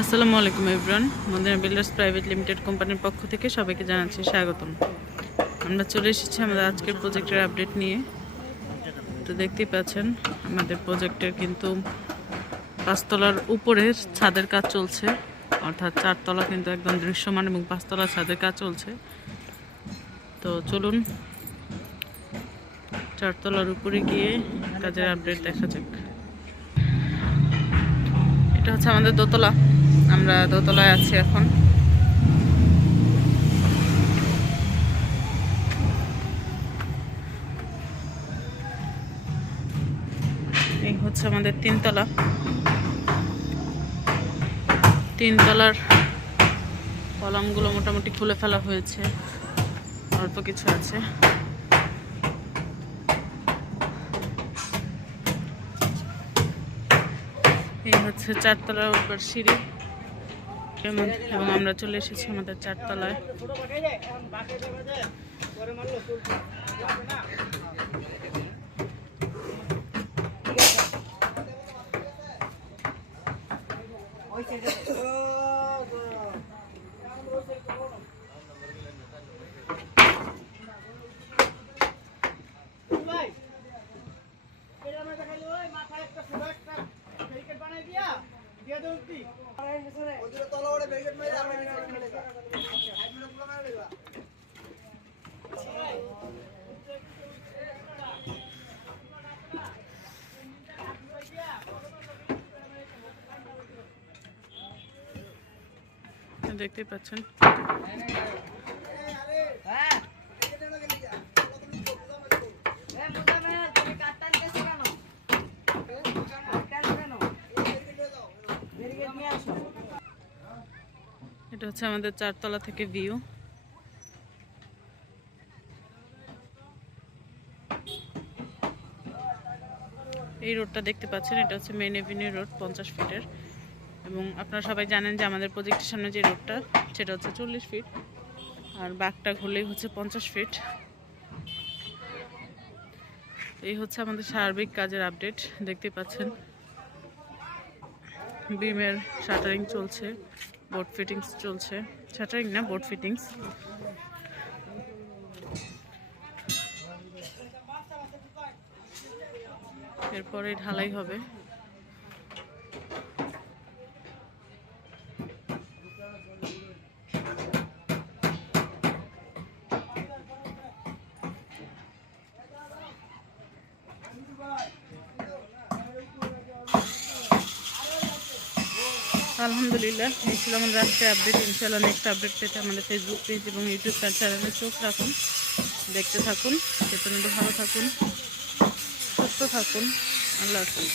আসসালামু আলাইকুম everyone. Madina builders private limited কোম্পানির পক্ষ থেকে সবাইকে জানাচ্ছি স্বাগতম। আমরা চলে এসেছি আমাদের আজকের প্রজেক্টের আপডেট নিয়ে। তো দেখতেই পাচ্ছেন আমাদের প্রজেক্টের কিন্তু 5 তলার উপরের ছাদের কাজ চলছে, অর্থাৎ 4 তলা কিন্তু একদম দৃশ্যমান এবং 5 তলা ছাদের কাজ চলছে। তো চলুন 4 তলার উপরে গিয়ে কাজের আপডেট দেখা যাক। এটা হচ্ছে আমাদের দোতলা, আমরা দোতলায় আছি এখন। এই হচ্ছে আমাদের 3 তলা। 3 তলার কলামগুলো মোটামুটি খুলে ফেলা হয়েছে, অল্প কিছু আছে। এই হচ্ছে 4 তলার উপর সিঁড়ি এবং আমরা চলে এসেছি আমাদের 4 তলায়। দেখতে পাচ্ছেন এটা হচ্ছে আমাদের 4 তলা থেকে ভিউ। এই রোডটা দেখতে পাচ্ছেন, এটা হচ্ছে মেইন এভিনিউ রোড 50 ফিটের। এবং আপনারা সবাই জানেন যে আমাদের প্রজেক্টের সামনে যে রোডটা সেটা হচ্ছে 40 ফিট, আর বাঁকটা ঘুরলেই হচ্ছে 50 ফিট। এই হচ্ছে আমাদের সার্বিক কাজের আপডেট। দেখতে পাচ্ছেন বিমের শাটারিং চলছে, বোর্ড ফিটিংস চলছে, শাটারিং না বোর্ড ফিটিংস। এরপরে ঢালাই হবে। আলহামদুলিল্লাহ, এই ছিল আমাদের আজকে আপডেট। ইনশাআল্লাহ নেক্সট আপডেট পেতে আমাদের ফেসবুক পেজ এবং ইউটিউব চ্যানেলে চোখ রাখুন, দেখতে থাকুন। সে পর্যন্ত ভালো থাকুন, সুস্থ থাকুন। আল্লাহ হাফেজ।